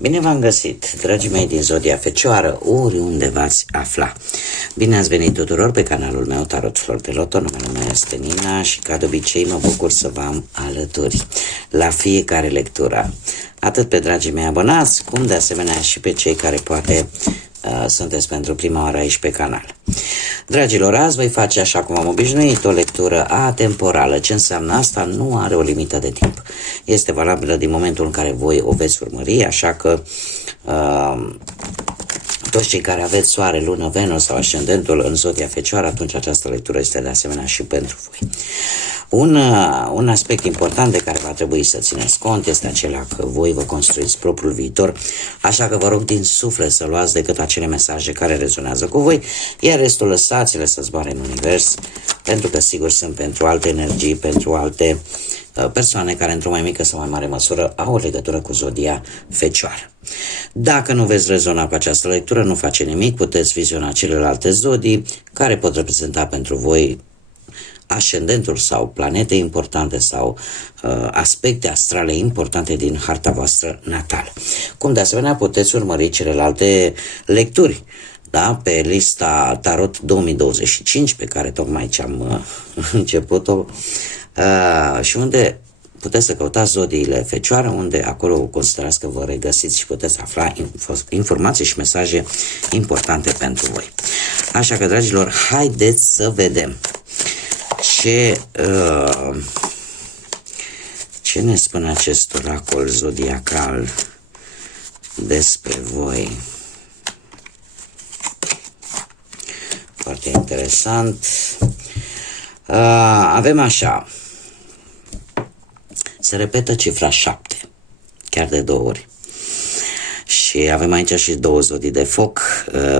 Bine v-am găsit, dragii mei din Zodia Fecioară, oriunde v-ați afla. Bine ați venit tuturor pe canalul meu Tarot Flori de Loto, numele meu este Nina și ca de obicei mă bucur să vă am alături la fiecare lectură. Atât pe dragii mei abonați, cum de asemenea și pe cei care poate sunteți pentru prima oară aici pe canal. Dragilor, azi voi face, așa cum am obișnuit, o lectură atemporală. Ce înseamnă asta? Nu are o limită de timp. Este valabilă din momentul în care voi o veți urmări, așa că toți cei care aveți soare, lună, Venus sau ascendentul în Zodia Fecioară, atunci această lectură este de asemenea și pentru voi. Un aspect important de care va trebui să țineți cont este acela că voi vă construiți propriul viitor, așa că vă rog din suflet să luați decât acele mesaje care rezonează cu voi, iar restul lăsați-le să zboare în univers, pentru că sigur sunt pentru alte energii, pentru alte persoane care într-o mai mică sau mai mare măsură au o legătură cu Zodia Fecioară. Dacă nu veți rezona cu această lectură, nu face nimic, puteți viziona celelalte zodii care pot reprezenta pentru voi ascendentul sau planete importante sau aspecte astrale importante din harta voastră natală. Cum de asemenea puteți urmări celelalte lecturi, da? Pe lista Tarot 2025 pe care tocmai ce-am început-o și unde puteți să căutați zodiile Fecioară, unde acolo considerați că vă regăsiți și puteți afla informații și mesaje importante pentru voi. Așa că, dragilor, haideți să vedem ce ne spune acest oracol zodiacal despre voi. Foarte interesant. Avem așa. Se repetă cifra 7, chiar de 2 ori. Și avem aici și 2 zodii de foc,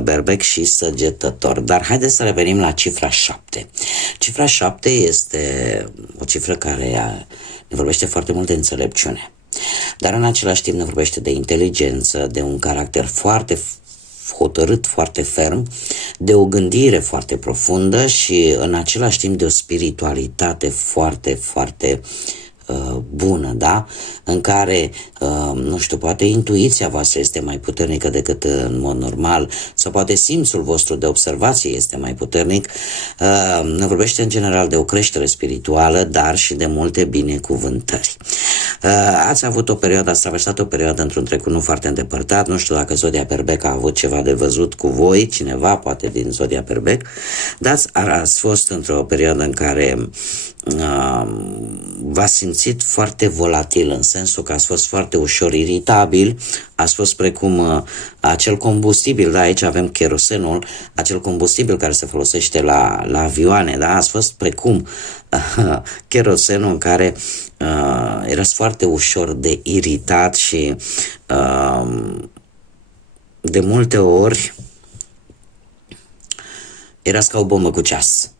Berbec și Săgetător. Dar haideți să revenim la cifra 7. Cifra 7 este o cifră care ne vorbește foarte mult de înțelepciune. Dar în același timp ne vorbește de inteligență, de un caracter foarte hotărât, foarte ferm, de o gândire foarte profundă și în același timp de o spiritualitate foarte, foarte bună, da? În care, nu știu, poate intuiția voastră este mai puternică decât în mod normal, sau poate simțul vostru de observație este mai puternic. Ne vorbește în general de o creștere spirituală, dar și de multe binecuvântări. Ați avut o perioadă, ați traversat o perioadă într-un trecut nu foarte îndepărtat, nu știu dacă Zodia Berbec a avut ceva de văzut cu voi, cineva poate din Zodia Berbec, dar ați fost într-o perioadă în care v-ați simțit foarte volatil, în sensul că ați fost foarte ușor iritabil, ați fost precum acel combustibil, da, aici avem kerosenul, acel combustibil care se folosește la avioane, da, ați fost precum kerosenul în care erați foarte ușor de iritat și de multe ori erați ca o bombă cu ceas.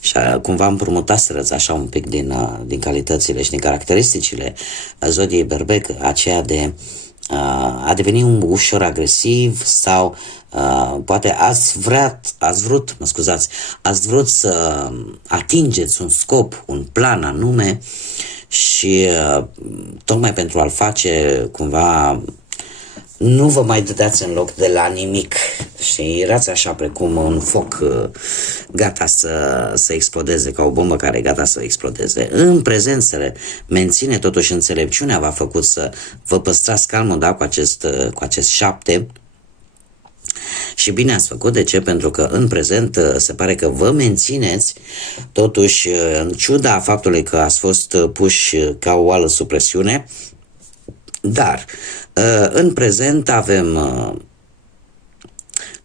Și cumva împrumutaserăți așa un pic din calitățile și din caracteristicile Zodiei Berbec, aceea de a deveni un ușor agresiv sau poate ați vrut să atingeți un scop, un plan anume și tocmai pentru a-l face cumva nu vă mai dădeați în loc de la nimic și erați așa precum un foc gata să explodeze, ca o bombă care e gata să explodeze. În prezent se menține totuși înțelepciunea, v-a făcut să vă păstrați calmul, da, cu acest 7. Și bine ați făcut, de ce? Pentru că în prezent se pare că vă mențineți, totuși, în ciuda faptului că ați fost puși ca o oală sub presiune, dar în prezent avem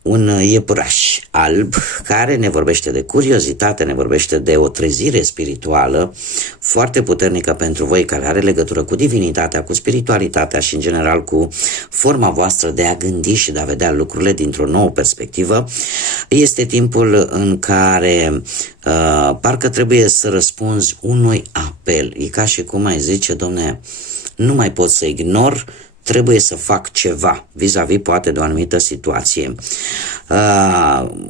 un iepuraș alb care ne vorbește de curiozitate, ne vorbește de o trezire spirituală foarte puternică pentru voi, care are legătură cu divinitatea, cu spiritualitatea și în general cu forma voastră de a gândi și de a vedea lucrurile dintr-o nouă perspectivă. Este timpul în care parcă trebuie să răspunzi unui apel. E ca și cum ai zice, domne, nu mai pot să ignor, trebuie să fac ceva vis-a-vis poate de o anumită situație.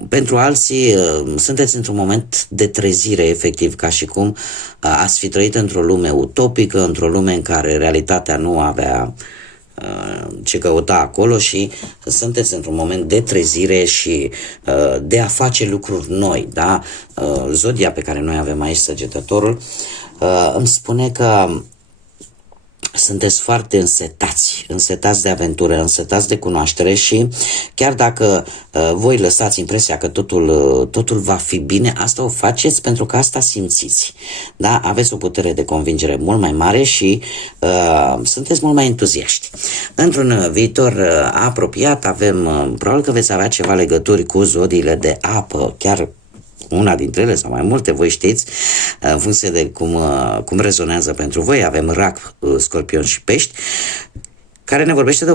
Pentru alții sunteți într-un moment de trezire, efectiv, ca și cum ați fi trăit într-o lume utopică, într-o lume în care realitatea nu avea ce căuta acolo și sunteți într-un moment de trezire și de a face lucruri noi, da? Zodia pe care noi avem aici, Săgetătorul, îmi spune că sunteți foarte însetați de aventură, însetați de cunoaștere și chiar dacă voi lăsați impresia că totul va fi bine, asta o faceți pentru că asta simțiți. Da? Aveți o putere de convingere mult mai mare și sunteți mult mai entuziaști. Într-un viitor apropiat probabil că veți avea ceva legături cu zodiile de apă, chiar una dintre ele sau mai multe, voi știți, în funcție de cum rezonează pentru voi. Avem Rac, Scorpion și Pești, care ne vorbește de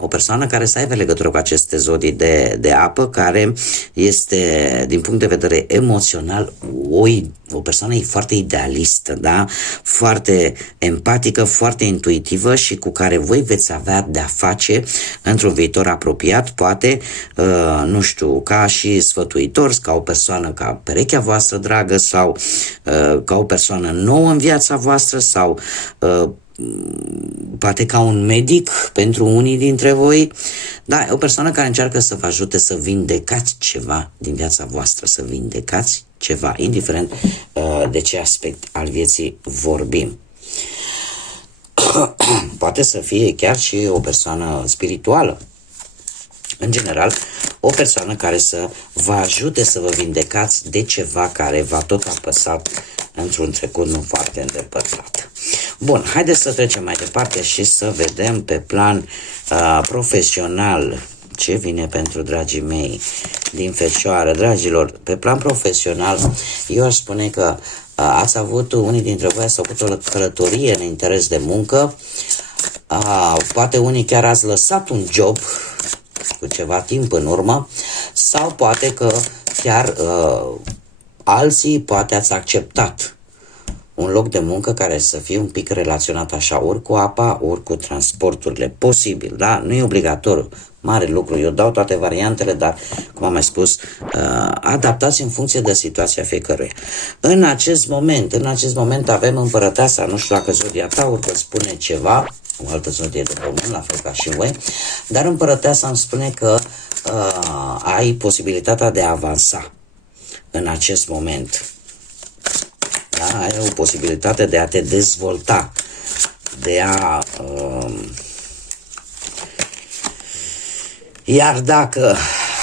o persoană care să aibă legătură cu aceste zodii de apă, care este, din punct de vedere emoțional, o persoană foarte idealistă, da? Foarte empatică, foarte intuitivă și cu care voi veți avea de-a face într-un viitor apropiat, poate, nu știu, ca și sfătuitor, ca o persoană, ca perechea voastră dragă sau ca o persoană nouă în viața voastră sau poate ca un medic pentru unii dintre voi, da, o persoană care încearcă să vă ajute să vindecați ceva din viața voastră, să vindecați ceva, indiferent de ce aspect al vieții vorbim. Poate să fie chiar și o persoană spirituală. În general, o persoană care să vă ajute să vă vindecați de ceva care v-a tot apăsat într-un trecut nu foarte îndepărtat. Bun, haideți să trecem mai departe și să vedem pe plan profesional ce vine pentru dragii mei din Fecioară. Dragilor, pe plan profesional, eu aș spune că unii dintre voi ați avut o călătorie în interes de muncă, poate unii chiar ați lăsat un job cu ceva timp în urmă sau poate că chiar alții poate ați acceptat un loc de muncă care să fie un pic relaționat așa, ori cu apa, ori cu transporturile. Posibil, da? Nu e obligatoriu. Mare lucru. Eu dau toate variantele, dar, cum am mai spus, adaptați în funcție de situația fiecăruia. În acest moment avem Împărăteasa, nu știu dacă zodia Taur vă spune ceva, o altă zodie de pământ, la fel ca și voi, dar Împărăteasa îmi spune că ai posibilitatea de a avansa în acest moment. Da? Ai o posibilitate de a te dezvolta, de a... Iar dacă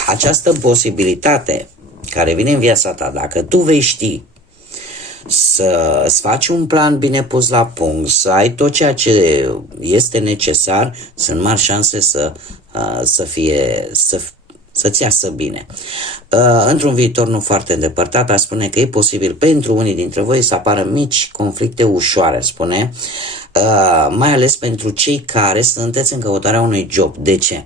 această posibilitate care vine în viața ta, dacă tu vei ști să-ți faci un plan bine pus la punct, să ai tot ceea ce este necesar, sunt mari șanse să-ți iasă bine. Într-un viitor nu foarte îndepărtat, aș spune că e posibil pentru unii dintre voi să apară mici conflicte ușoare, spune, mai ales pentru cei care sunteți în căutarea unui job. De ce?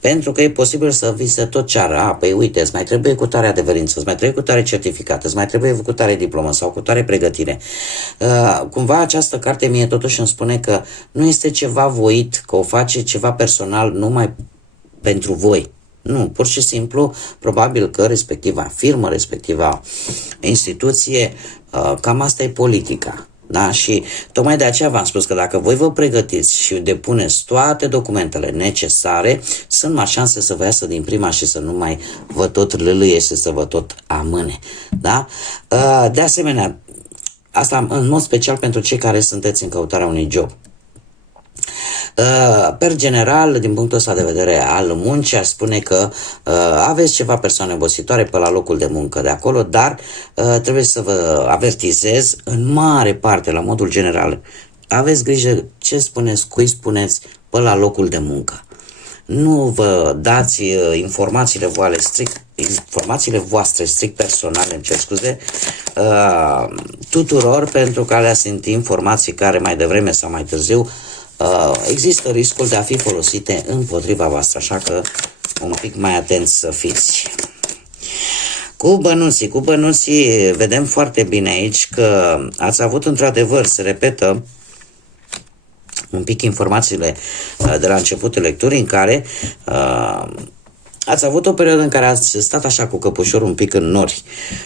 Pentru că e posibil să vi se tot ceară, păi uite, îți mai trebuie cu tare adeverință, îți mai trebuie cu tare certificat, îți mai trebuie cu tare diplomă sau cu tare pregătire. Cumva această carte mie totuși îmi spune că nu este ceva voit, că o face ceva personal numai pentru voi. Nu, pur și simplu, probabil că respectiva firmă, respectiva instituție, cam asta e politica. Da? Și tocmai de aceea v-am spus că dacă voi vă pregătiți și depuneți toate documentele necesare, sunt mari șanse să vă iasă din prima și să nu mai vă tot lălâie și să vă tot amâne. Da? De asemenea, asta în mod special pentru cei care sunteți în căutarea unui job. Per general, din punctul ăsta de vedere al muncii, aș spune că aveți ceva persoane obositoare pe la locul de muncă de acolo, dar trebuie să vă avertizez în mare parte, la modul general, aveți grijă ce spuneți, cui spuneți pe la locul de muncă. Nu vă dați informațiile voastre strict personale, îmi cer scuze, tuturor, pentru că alea sunt informații care mai devreme sau mai târziu există riscul de a fi folosite împotriva voastră, așa că un pic mai atenți să fiți. Cu bănuții vedem foarte bine aici că ați avut într-adevăr, se repetă un pic informațiile de la începutul lecturii, în care ați avut o perioadă în care ați stat așa cu căpușorul un pic în nori,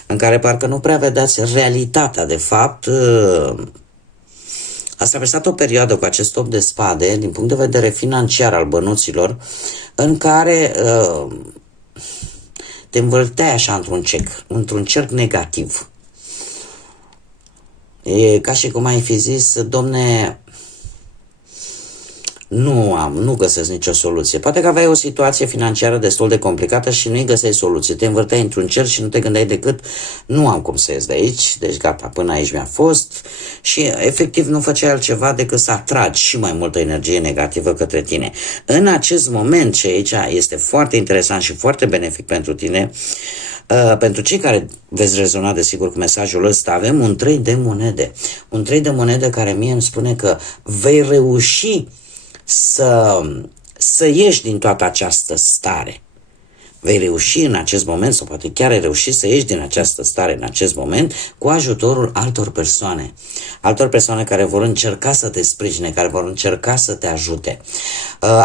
în care parcă nu prea vedeați realitatea de fapt. Ați traversat o perioadă cu acest 8 de spade, din punct de vedere financiar al bănuților, în care te învârteai așa într-un cerc negativ. E ca și cum ai fi zis, domne, nu găsesc nicio soluție. Poate că aveai o situație financiară destul de complicată și nu-i găseai soluție. Te învârteai într-un cerc și nu te gândeai decât, nu am cum să ies de aici, deci gata, până aici mi-a fost, și efectiv nu făceai altceva decât să atragi și mai multă energie negativă către tine. În acest moment, și aici este foarte interesant și foarte benefic pentru tine, pentru cei care veți rezona desigur cu mesajul ăsta, avem un 3 de monede. Un 3 de monede care mie îmi spune că vei reuși să ieși din toată această stare. Vei reuși în acest moment, sau poate chiar ai reușit să ieși din această stare în acest moment, cu ajutorul altor persoane. Altor persoane care vor încerca să te sprijine, care vor încerca să te ajute.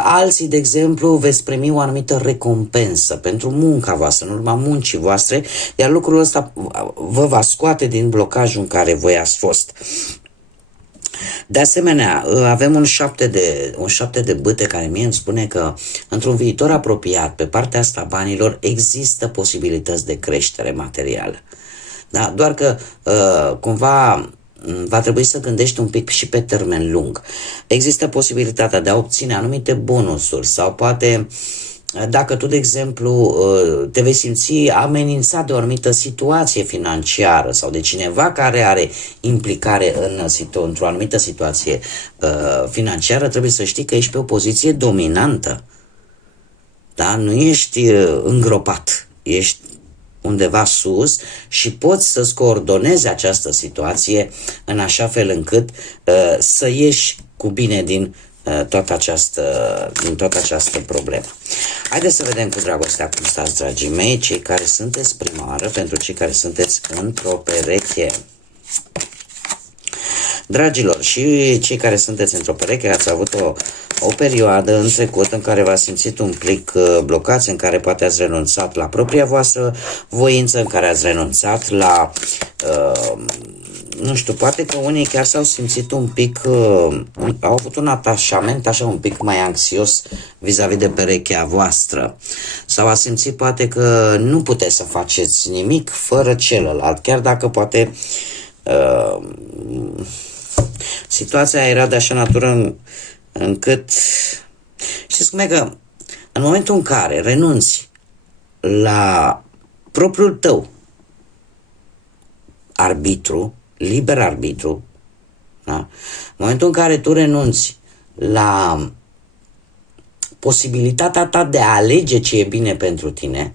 Alții, de exemplu, veți primi o anumită recompensă pentru munca voastră, în urma muncii voastre, iar lucrul ăsta vă va scoate din blocajul în care voi ați fost. De asemenea, avem un 7 de bâte care mie îmi spune că într-un viitor apropiat, pe partea asta banilor, există posibilități de creștere materială. Da? Doar că cumva va trebui să gândești un pic și pe termen lung. Există posibilitatea de a obține anumite bonusuri sau poate dacă tu, de exemplu, te vei simți amenințat de o anumită situație financiară sau de cineva care are implicare într-o anumită situație financiară, trebuie să știi că ești pe o poziție dominantă. Da? Nu ești îngropat, ești undeva sus și poți să-ți coordonezi această situație în așa fel încât să ieși cu bine din toată această problemă. Haideți să vedem cu dragostea cum stați, dragii mei, cei care sunteți prima oară, pentru cei care sunteți într-o pereche. Dragilor, și cei care sunteți într-o pereche, ați avut o perioadă în trecut în care v-ați simțit un plic blocați, în care poate ați renunțat la propria voastră voință, în care ați renunțat la nu știu, poate că unii chiar s-au simțit un pic, au avut un atașament așa un pic mai anxios vis-a-vis de perechea voastră. Sau a simțit poate că nu puteți să faceți nimic fără celălalt, chiar dacă poate situația era de așa natură încât, știți cum e, că în momentul în care renunți la propriul tău arbitru, liber arbitru, da? În momentul în care tu renunți la posibilitatea ta de a alege ce e bine pentru tine,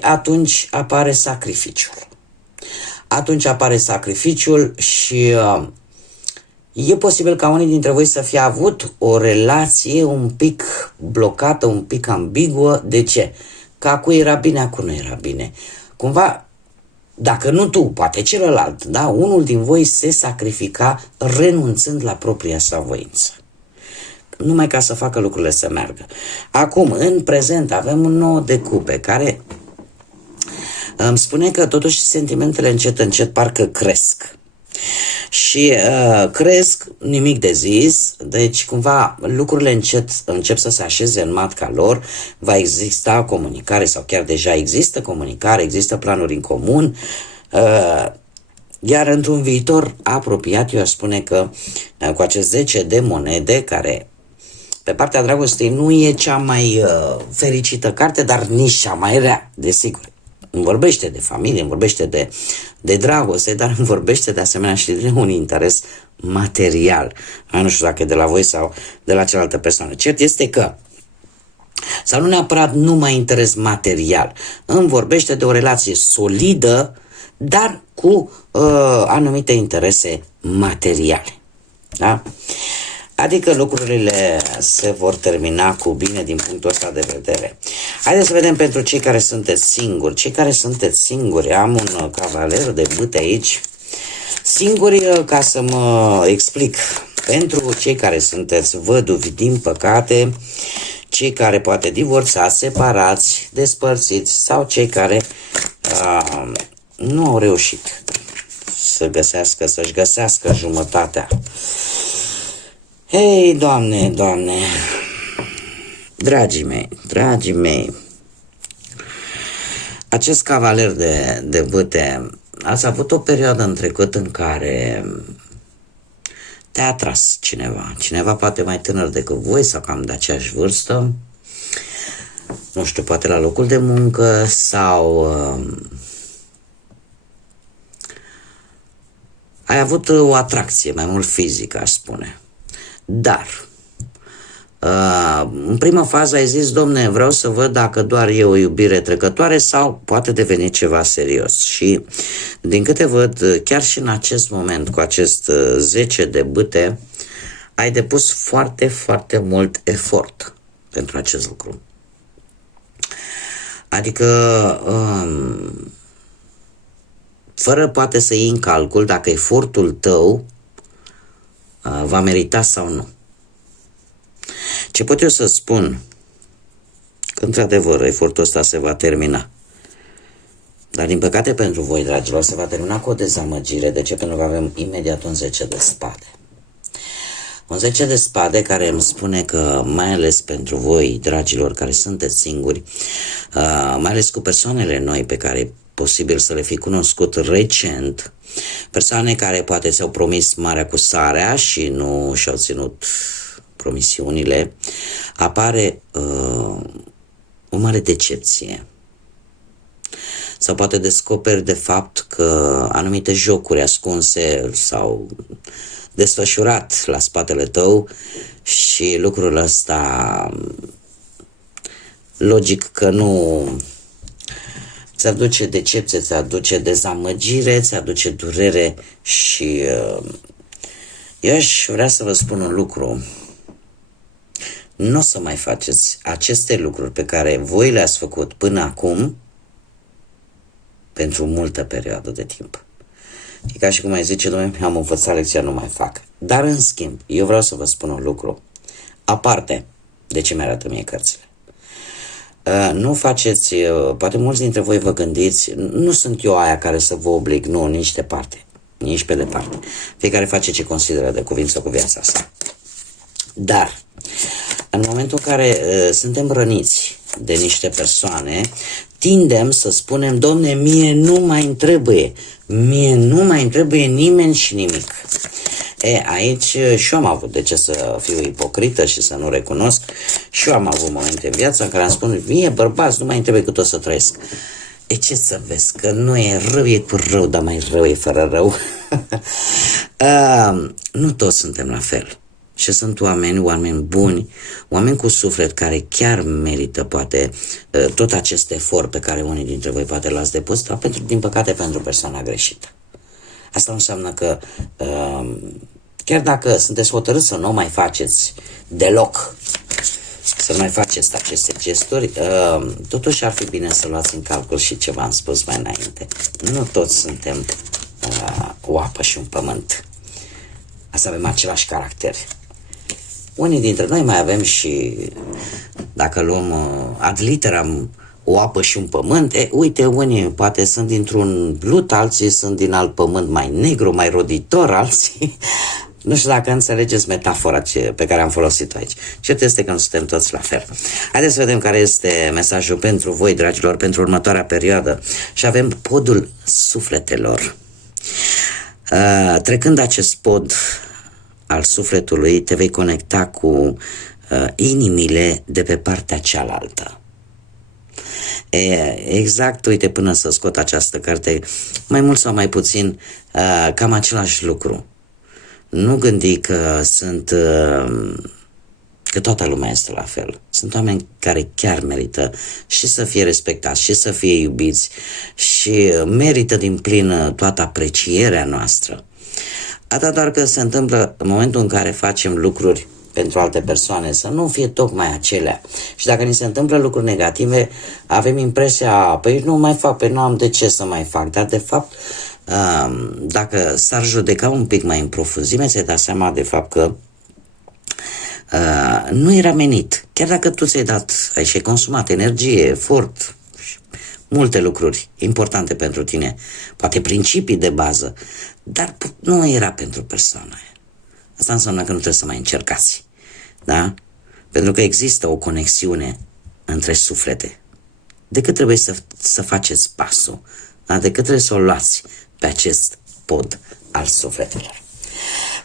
atunci apare sacrificiul. Atunci apare sacrificiul și e posibil ca unii dintre voi să fie avut o relație un pic blocată, un pic ambiguă. De ce? Că acu era bine, acu nu era bine. Cumva, dacă nu tu, poate celălalt, da? Unul din voi se sacrifica renunțând la propria sa voință. Numai ca să facă lucrurile să meargă. Acum, în prezent, avem un 9 de cupe care îmi spune că totuși sentimentele încet parcă cresc. Și cresc, nimic de zis, deci cumva lucrurile încep să se așeze în matca lor, va exista comunicare sau chiar deja există comunicare, există planuri în comun, iar într-un viitor apropiat eu aș spune că cu acest 10 de monede, care pe partea dragostei nu e cea mai fericită carte, dar nici cea mai rea, desigur. Îmi vorbește de familie, îmi vorbește de dragoste, dar îmi vorbește de asemenea și de un interes material. Nu știu dacă e de la voi sau de la cealaltă persoană. Cert este că, sau nu neapărat numai interes material, îmi vorbește de o relație solidă, dar cu anumite interese materiale. Da? Adică lucrurile se vor termina cu bine din punctul ăsta de vedere. Haideți să vedem pentru cei care sunteți singuri. Cei care sunteți singuri, am un cavaler de bâte aici. Singuri, ca să mă explic, pentru cei care sunteți văduvi, din păcate, cei care poate divorțați, separați, despărțiți sau cei care nu au reușit să-și găsească jumătatea. Hei, Doamne, Doamne, dragii mei, acest cavaler de bâte, ați avut o perioadă în trecut în care te-a atras cineva poate mai tânăr decât voi sau cam de aceeași vârstă, nu știu, poate la locul de muncă sau ai avut o atracție mai mult fizică, aș spune. Dar în prima fază ai zis, domne, vreau să văd dacă doar e o iubire trecătoare sau poate deveni ceva serios. Și din câte văd, chiar și în acest moment, cu acest 10 de bâte, ai depus foarte, foarte mult efort pentru acest lucru. Adică fără poate să iei în calcul dacă efortul tău va merita sau nu. Ce pot eu să spun? Că într-adevăr efortul ăsta se va termina. Dar din păcate pentru voi, dragilor, se va termina cu o dezamăgire. De ce? Pentru că avem imediat un 10 de spade. Un 10 de spade care îmi spune că, mai ales pentru voi, dragilor, care sunteți singuri, mai ales cu persoanele noi pe care posibil să le fi cunoscut recent, persoane care poate ți-au promis marea cu sarea și nu și-au ținut promisiunile, apare o mare decepție. Sau poate descoperi de fapt că anumite jocuri ascunse sau desfășurat la spatele tău și lucrul ăsta logic că nu ți aduce decepție, ți aduce dezamăgire, ți aduce durere și eu aș vrea să vă spun un lucru. Nu o să mai faceți aceste lucruri pe care voi le-ați făcut până acum pentru multă perioadă de timp. E ca și cum ai zice, dom'le, am învățat lecția, nu mai fac. Dar în schimb, eu vreau să vă spun un lucru. Aparte de ce mi-arată mie cărțile. Nu faceți, poate mulți dintre voi vă gândiți, nu sunt eu aia care să vă oblig, nu, nici departe, nici pe departe. Fiecare face ce consideră de cuvință cu viața asta. Dar, în momentul în care suntem răniți de niște persoane, tindem să spunem, domne, mie nu mai îmi trebuie nimeni și nimic. Aici și eu am avut de ce să fiu ipocrită și să nu recunosc. Și eu am avut momente în viața în care am spus, mie bărbați, nu mai îmi trebuie cât o să trăiesc. Ce să vezi, că nu e rău, e cu rău, dar mai rău e fără rău. Nu toți suntem la fel. Și sunt oameni buni, oameni cu suflet care chiar merită poate tot acest efort pe care unii dintre voi poate l-ați depus, dar din păcate pentru persoana greșită. Asta înseamnă că chiar dacă sunteți hotărâți să nu mai faceți deloc, să nu mai faceți aceste gesturi, totuși ar fi bine să luați în calcul și ce v-am spus mai înainte. Nu toți suntem o apă și un pământ. Asta avem același caracter. Unii dintre noi mai avem și, dacă luăm ad literam, o apă și un pământ. Uite, unii poate sunt dintr-un blut, alții sunt din alt pământ mai negru, mai roditor, alții... Nu știu dacă înțelegeți metafora pe care am folosit-o aici. Cert este că nu suntem toți la fel. Haideți să vedem care este mesajul pentru voi, dragilor, pentru următoarea perioadă. Și avem podul sufletelor. Trecând acest pod al sufletului, te vei conecta cu inimile de pe partea cealaltă. Exact, uite, până să scot această carte, mai mult sau mai puțin, cam același lucru. Nu gândi că că toată lumea este la fel. Sunt oameni care chiar merită și să fie respectați și să fie iubiți și merită din plin toată aprecierea noastră. Atât doar că se întâmplă în momentul în care facem lucruri pentru alte persoane să nu fie tocmai acelea. Și dacă ni se întâmplă lucruri negative, avem impresia, păi nu mai fac, păi nu am de ce să mai fac. Dar de fapt, dacă s-ar judeca un pic mai în profunzime, ți-ai dat seama de fapt că nu era menit. Chiar dacă tu ți-ai dat, ai și consumat energie, efort, multe lucruri importante pentru tine, poate principii de bază, dar nu era pentru persoana aia. Asta înseamnă că nu trebuie să mai încercați, da? Pentru că există o conexiune între suflete. Decât trebuie să faceți pasul, da? Decât trebuie să o luați pe acest pod al sufletelor.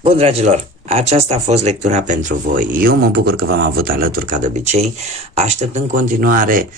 Bun, dragilor, aceasta a fost lectura pentru voi. Eu mă bucur că v-am avut alături ca de obicei. Aștept în continuare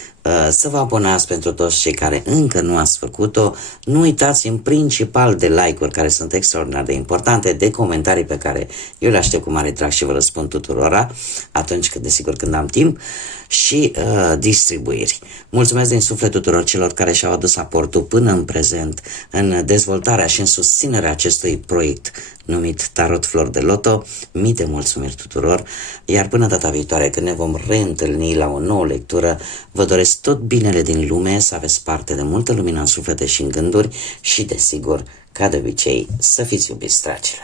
să vă abonați pentru toți cei care încă nu ați făcut-o. Nu uitați în principal de like-uri, care sunt extraordinar de importante, de comentarii pe care eu le aștept cu mare drag și vă răspund tuturora atunci când, desigur, când am timp, și distribuiri. Mulțumesc din suflet tuturor celor care și-au adus aportul până în prezent în dezvoltarea și în susținerea acestui proiect numit Tarot Flor de Loto. Mii de mulțumiri tuturor, iar până data viitoare când ne vom reîntâlni la o nouă lectură, vă doresc tot binele din lume, să aveți parte de multă lumină în suflete și în gânduri și, desigur, ca de obicei, să fiți iubiți, dragilor.